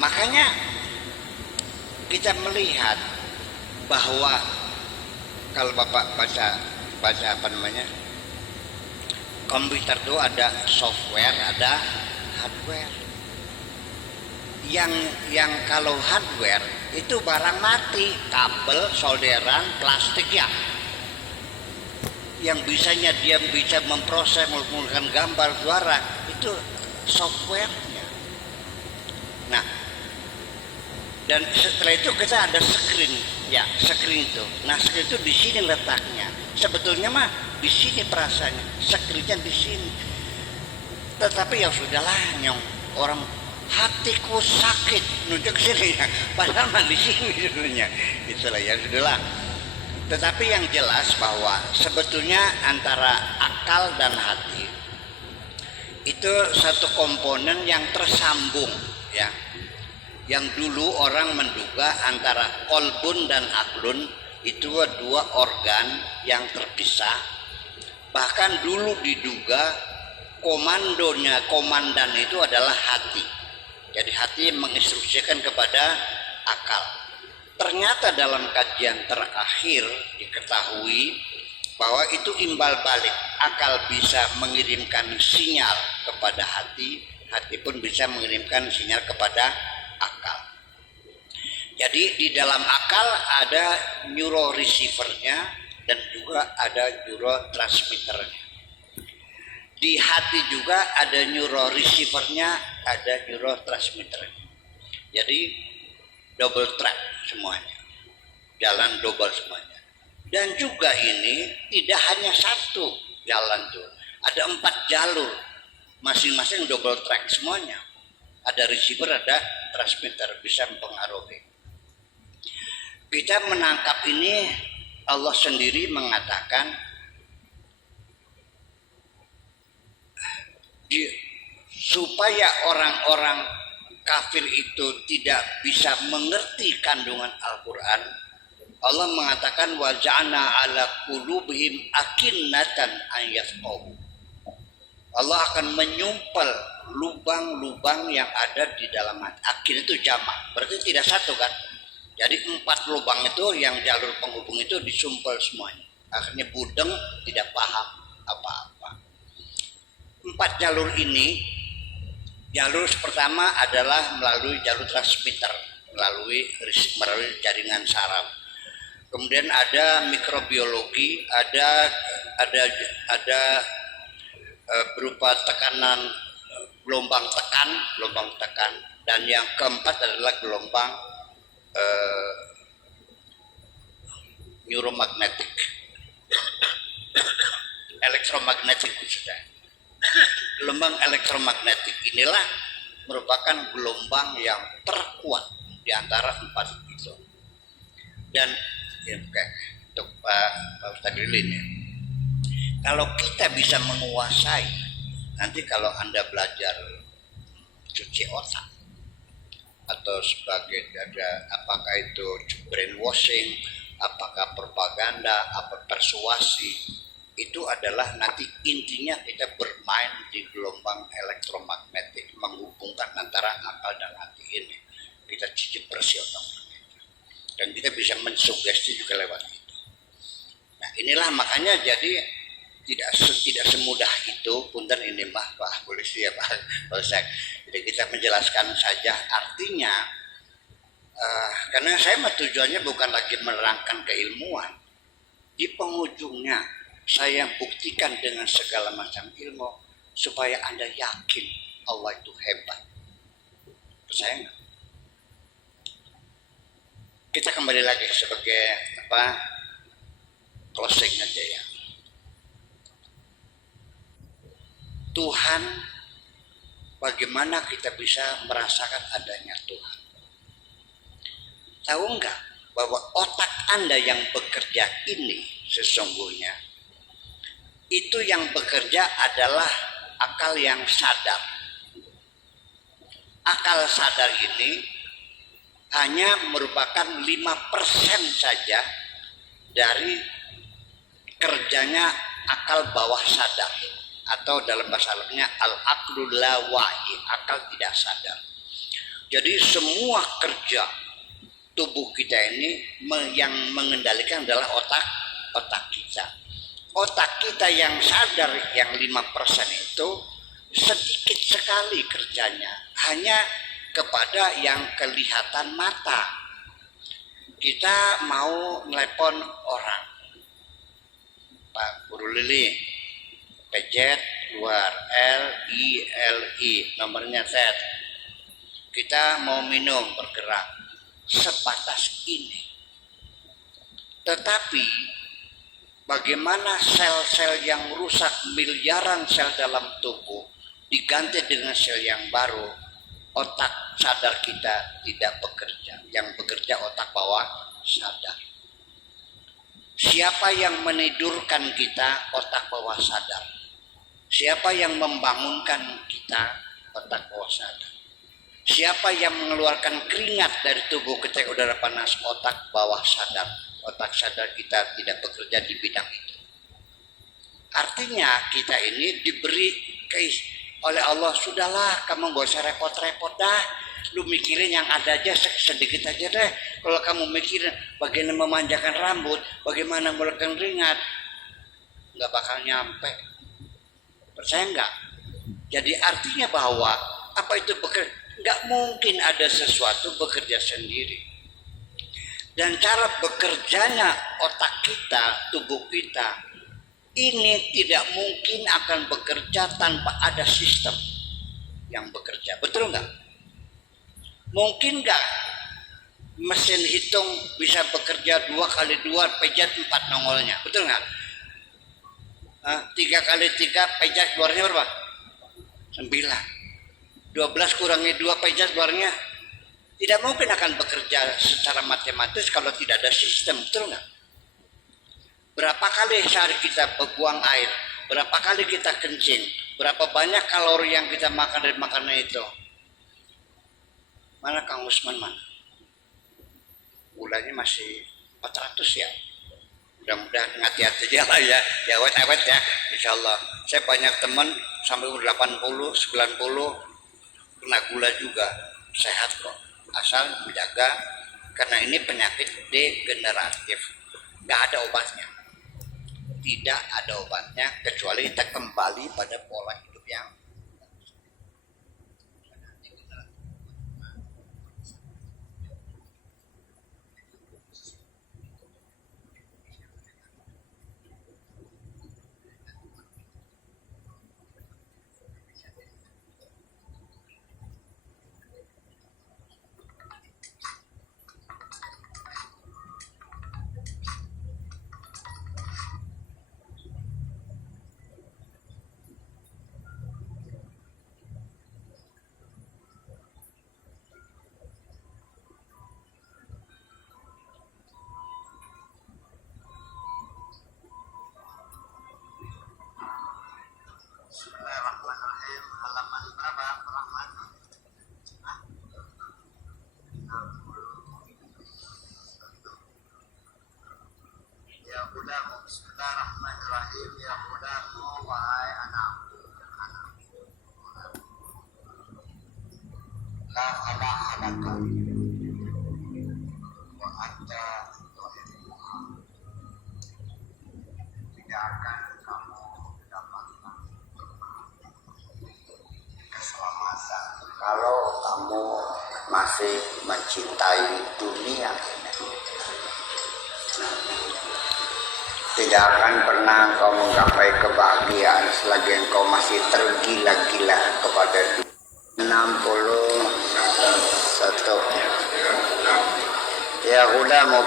makanya kita melihat bahwa kalau Bapak baca apa namanya, komputer itu ada software, ada hardware. Yang kalau hardware itu barang mati, kabel, solderan, plastik ya. Yang bisanya dia bisa memproses menggunakan gambar, suara, itu softwarenya. Nah, dan setelah itu kita ada screen, ya screen itu. Nah, screen itu di sini letaknya. Sebetulnya mah di sini perasaannya, screennya di sini. Tetapi ya sudahlah, nyong, orang hatiku sakit nunjuk sini ya, padahal mah di sini sebenarnya. Itulah ya sudahlah. Tetapi yang jelas bahwa sebetulnya antara akal dan hati itu satu komponen yang tersambung, ya. Yang dulu orang menduga antara kolbun dan aklun itu dua organ yang terpisah. Bahkan dulu diduga komandan itu adalah hati. Jadi hati menginstruksikan kepada akal. Ternyata dalam kajian terakhir diketahui bahwa itu imbal balik. Akal bisa mengirimkan sinyal kepada hati, hati pun bisa mengirimkan sinyal kepada akal. Jadi di dalam akal ada neuroreceivernya dan juga ada neurotransmitternya. Di hati juga ada neuroreceivernya, ada neurotransmitternya. Jadi double track semuanya, jalan double semuanya. Dan juga ini tidak hanya satu jalan tuh, ada 4 jalur, masing-masing double track semuanya. Ada receiver, ada transmitter, bisa mempengaruhi. Kita menangkap ini, Allah sendiri mengatakan supaya orang-orang kafir itu tidak bisa mengerti kandungan Al-Quran, Allah mengatakan wa ja'alna ala qulubihim akinnatan an yafqahu. Allah akan menyumpal lubang-lubang yang ada di dalam hati. Akin itu jamak, berarti tidak satu kan? Jadi 4 lubang itu yang jalur penghubung itu disumpal semuanya. Akhirnya budeng, tidak paham apa-apa. 4 jalur ini, jalur pertama adalah melalui jalur transmitter, melalui jaringan saraf. Kemudian ada mikrobiologi, ada berupa tekanan, gelombang tekan, dan yang keempat adalah gelombang neuromagnetik, elektromagnetik sudah. Gelombang elektromagnetik inilah merupakan gelombang yang terkuat di antara 4 itu. Dan ya, untuk Pak Ustadz Lilin ya, kalau kita bisa menguasai, nanti kalau Anda belajar cuci otak atau sebagai apakah itu brainwashing, apakah propaganda, apa persuasi, itu adalah nanti intinya kita bermain di gelombang elektromagnetik, menghubungkan antara akal dan hati ini. Kita cicip bersih otak kita, dan kita bisa mensugesti juga lewat itu. Nah inilah makanya jadi tidak semudah itu. Punten ini mah Pak Polisi ya Pak Polsek. Jadi kita menjelaskan saja artinya, karena saya mah tujuannya bukan lagi menerangkan keilmuan. Di penghujungnya saya buktikan dengan segala macam ilmu supaya Anda yakin Allah itu hebat. Percaya nggak? Kita kembali lagi sebagai closing aja ya. Tuhan, bagaimana kita bisa merasakan adanya Tuhan? Tahu nggak bahwa otak Anda yang bekerja ini sesungguhnya itu yang bekerja adalah akal yang sadar. Akal sadar ini hanya merupakan 5% saja dari kerjanya akal bawah sadar, atau dalam bahasa Arabnya al-aqlul la wa'i, akal tidak sadar. Jadi semua kerja tubuh kita ini yang mengendalikan adalah otak kita. Otak kita yang sadar yang 5% itu sedikit sekali kerjanya, hanya kepada yang kelihatan mata. Kita mau telepon orang, Pak Guru Lili, pejet luar LILI, nomornya set. Kita mau minum, bergerak, sebatas ini. Tetapi bagaimana sel-sel yang rusak, miliaran sel dalam tubuh diganti dengan sel yang baru, otak sadar kita tidak bekerja. Yang bekerja otak bawah sadar. Siapa yang menidurkan kita? Otak bawah sadar. Siapa yang membangunkan kita? Otak bawah sadar. Siapa yang mengeluarkan keringat dari tubuh ketika udara panas? Otak bawah sadar. Otak sadar kita tidak bekerja di bidang itu. Artinya kita ini diberi oleh Allah, sudahlah kamu gak usah repot-repot dah. Lu mikirin yang ada aja sedikit aja deh. Kalau kamu mikirin bagaimana memanjakan rambut, bagaimana mengeluarkan keringat, gak bakal nyampe. Percaya nggak? Jadi artinya bahwa apa itu bekerja? Nggak mungkin ada sesuatu bekerja sendiri. Dan cara bekerjanya otak kita, tubuh kita, ini tidak mungkin akan bekerja tanpa ada sistem yang bekerja. Betul nggak? Mungkin nggak mesin hitung bisa bekerja 2 kali 2 pejat 4 nongolnya? Betul nggak? 3 kali 3 pejat keluarnya berapa? 9. 12 kurangi 2 pejat keluarnya. Tidak mungkin akan bekerja secara matematis kalau tidak ada sistem. Betul nggak? Berapa kali sehari kita buang air? Berapa kali kita kencing? Berapa banyak kalori yang kita makan dari makanan itu? Mana Kang Usman mana? Bulannya masih 400 ya. Mudah-mudahan hati-hati aja lah ya. Ya awet-awet ya. Insya Allah. Saya banyak teman sampai 80, 90 kena gula juga, sehat kok, asal menjaga, karena ini penyakit degeneratif, nggak ada obatnya, tidak ada obatnya kecuali kita kembali pada pola hidup yang Bismillahirrahmanirrahim. Halaman berapa, Rahman? Ya budamu, bismillahirrahmanirrahim. Ya budamu, wahai anakku. La ala halaka wa anta tuhibbuha. Tidak akan kamu dapatkan keselamatan kalau kamu masih mencintai dunia ini. Tidak akan pernah kau menggapai kebahagiaan selagi engkau masih tergila-gila kepada dunia. 61 ya udah mau